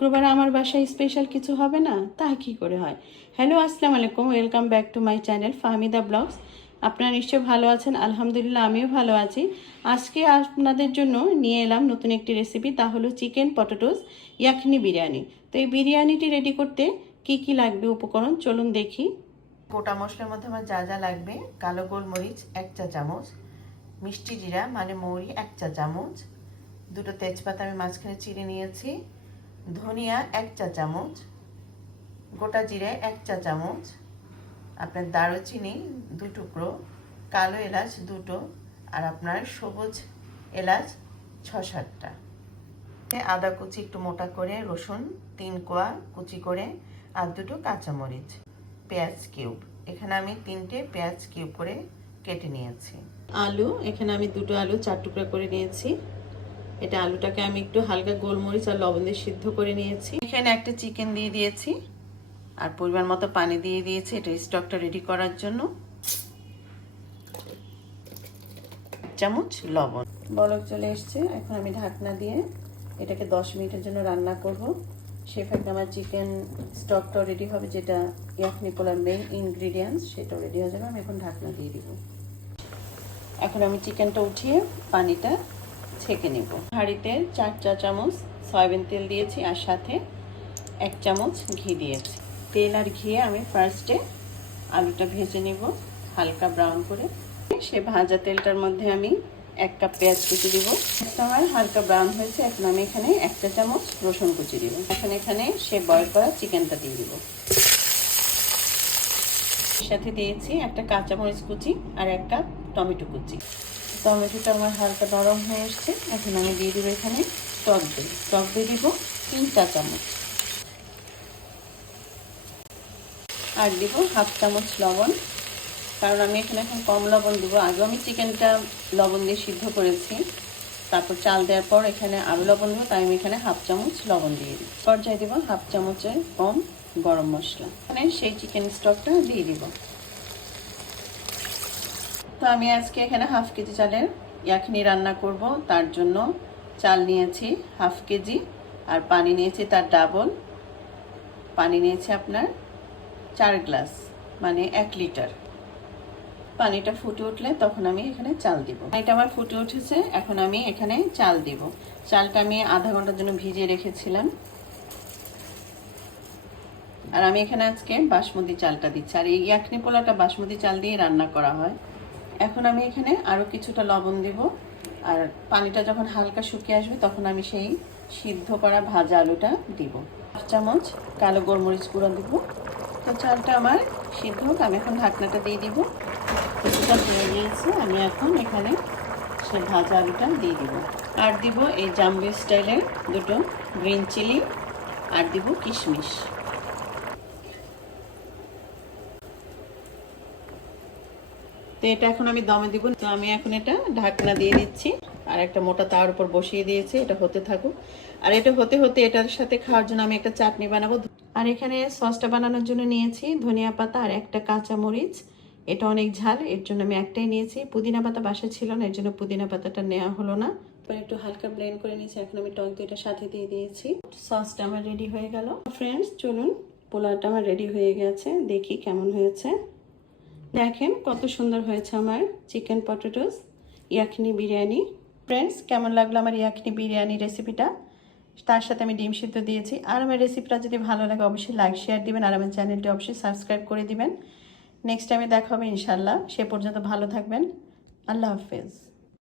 শুক্রবার আমার বাসায় স্পেশাল কিছু হবে না? তা কি করে হয়? হ্যালো আসসালামু আলাইকুম welcome back to my channel Fahmida blogs আপনারা নিশ্চয়ই ভালো আছেন, আলহামদুলিল্লাহ আমিও ভালো আছি। আজকে আপনাদের জন্য নিয়ে এলাম নতুন একটি রেসিপি তা হলো চিকেন পটেটোস ইয়াখনি বিরিয়ানি তো এই বিরিয়ানিটি রেডি করতে কি কি লাগবে উপকরণ? চলুন দেখি। গোটা মশলার মধ্যে আমার যা যা লাগবে, কালো গোলমরিচ এক চা চামচ, মিষ্টি জিরা মানে মৌরি এক চা চামচ, দুটো তেজপাতা আমি মাঝখানে চিড়ে নিয়েছি ধনিয়া এক চা চামচ, গোটা জিরে এক চা চামচ, আপনার দারুচিনি দু টুকরো, কালো এলাচ দুটো, আর আপনার সবুজ এলাচ ছ সাতটা আদা কুচি একটু মোটা করে, রসুন তিন কোয়া কুচি করে, আর দুটো কাঁচামরিচ, পেঁয়াজ কিউব। এখানে আমি তিনটে পেঁয়াজ কিউব করে কেটে নিয়েছি। আলু, এখানে আমি দুটো আলু চার টুকরা করে নিয়েছি। এটা আলুটাকে আমি একটু হালকা গোলমরিচ আর লবণ দিয়ে সিদ্ধ করে নিয়েছি। এখানে একটা চিকেন দিয়ে দিয়েছি, আর পরিমাণ মতো পানি দিয়ে দিয়েছি, এটা স্টকটা রেডি করার জন্য। চামচ লবণ। বলক চলে এসছে, এখন আমি ঢাকনা দিয়ে এটাকে দশ মিনিটের জন্য রান্না করব। সে আমার চিকেন স্টকটাও রেডি হবে, যেটা ইয়াকনি পোলার মেইন ইনগ্রিডিয়েন্টস সেটাও রেডি হয়ে যাবে, আমি এখন ঢাকনা দিয়ে দিব। এখন আমি চিকেনটা উঠিয়ে পানিটা ছেঁকে নেব। হাঁড়িতে চার চা চামচ সয়াবিন তেল দিয়েছি আর সাথে এক চামচ ঘি দিয়েছি। তেল আর ঘিয়ে আমি ফার্স্টে আলুটা ভেজে নেব, হালকা ব্রাউন করে। সে ভাজা তেলটার মধ্যে আমি এক কাপ পেঁয়াজ কুচি দিব। আমার হালকা ব্রাউন হয়েছে, এখন আমি এখানে একটা চামচ রসুন কুচি দিব। এখন এখানে সে বয়ল করা চিকেনটা দিয়ে দিব। সাথে দিয়েছি একটা কাঁচামরিচ কুচি আর এক কাপ টমেটো কুচি। টমেটোটা আমার হালকা নরম হয়ে এসছে। এখন আমি দিয়ে দেবো এখানে টক দই। টক দই দিব তিন চা চামচ। আর দিব হাফ চামচ লবণ। কারণ আমি এখানে এখন কম লবণ দেবো। আগেও আমি চিকেনটা লবণ দিয়ে সিদ্ধ করেছি। তারপর চাল দেওয়ার পর এখানে আরও লবণ দেবো। তাই আমি এখানে হাফ চামচ লবণ দিয়ে দিই। পর্যায়ে দেবো হাফ চামচের কম গরম মশলা। এখানে সেই চিকেন স্টকটা দিয়ে দিব। তো আমি আজকে এখানে হাফ কেজি চালের ইয়াখনি রান্না করব। তার জন্য চাল নিয়েছি হাফ কেজি আর পানি নিয়েছি তার ডাবল। পানি নিয়েছি আপনার চার গ্লাস মানে এক লিটার। পানিটা ফুটে উঠলে তখন আমি এখানে চাল দিব। পানিটা আমার ফুটে উঠেছে, এখন আমি এখানে চাল দিব। চালটা আমি আধা ঘণ্টার জন্য ভিজিয়ে রেখেছিলাম। আর আমি এখানে আজকে বাসমতি চালটা দিচ্ছি। আর এই ইয়াখনি পোলাটা বাসমতি চাল দিয়ে রান্না করা হয়। এখন আমি এখানে আরও কিছুটা লবণ দেব। আর পানিটা যখন হালকা শুকিয়ে আসবে, তখন আমি সেই সিদ্ধ করা ভাজা আলুটা দিব। এক চামচ কালো গোলমরিচ গুঁড়ো দিব। তো চালটা আমার সিদ্ধ হোক, আমি এখন ঢাকনাটা দিয়ে দিব। কিছুটা হয়ে গিয়েছে, আমি এখন এখানে সে ভাজা আলুটা দিয়ে দিব। আর দিব এই জাম্বি স্টাইলের দুটো গ্রিন চিলি, আর দিব কিশমিশ। তো এটা এখন আমি দমে দিব। তো আমি এখন এটা ঢাকনা দিয়ে দিচ্ছি। আর একটা মোটা তার উপর বসিয়ে দিয়েছি, এটা হতে থাকুক। আর এটা হতে হতে এটার সাথে খাওয়ার জন্য আমি একটা চাটনি বানাবো। আর এখানে সসটা বানানোর জন্য নিয়েছি ধনিয়া পাতা আর একটা কাঁচা মরিচ। এটা অনেক ঝাল, এর জন্য আমি একটাই নিয়েছি। পুদিনা পাতা বাসা ছিল না, এর জন্য পুদিনা পাতাটা নেওয়া হলো না। তো একটু হালকা ব্লেন্ড করে নিয়েছি, এখন আমি টক দইটা সাথে দিয়ে দিয়েছি। সসটা আমার রেডি হয়ে গেল। ফ্রেন্ডস চলুন পোলাওটা আমার রেডি হয়ে গেছে, দেখি কেমন হয়েছে। দেখেন কত সুন্দর হয়েছে আমার chicken potatoes yakhni biryani. Friends কেমন লাগল আমার ইয়াখনি বিরিয়ানি রেসিপিটা তার সাথে আমি ডিম সিদ্ধ দিয়েছি। আর আমার রেসিপিটা যদি ভালো লাগে, অবশ্যই লাইক শেয়ার দিবেন। আর আমার চ্যানেলটি অবশ্যই সাবস্ক্রাইব করে দিবেন। নেক্সট টাইমে দেখা হবে ইনশাল্লাহ সে পর্যন্ত ভালো থাকবেন। আল্লাহ হাফেজ।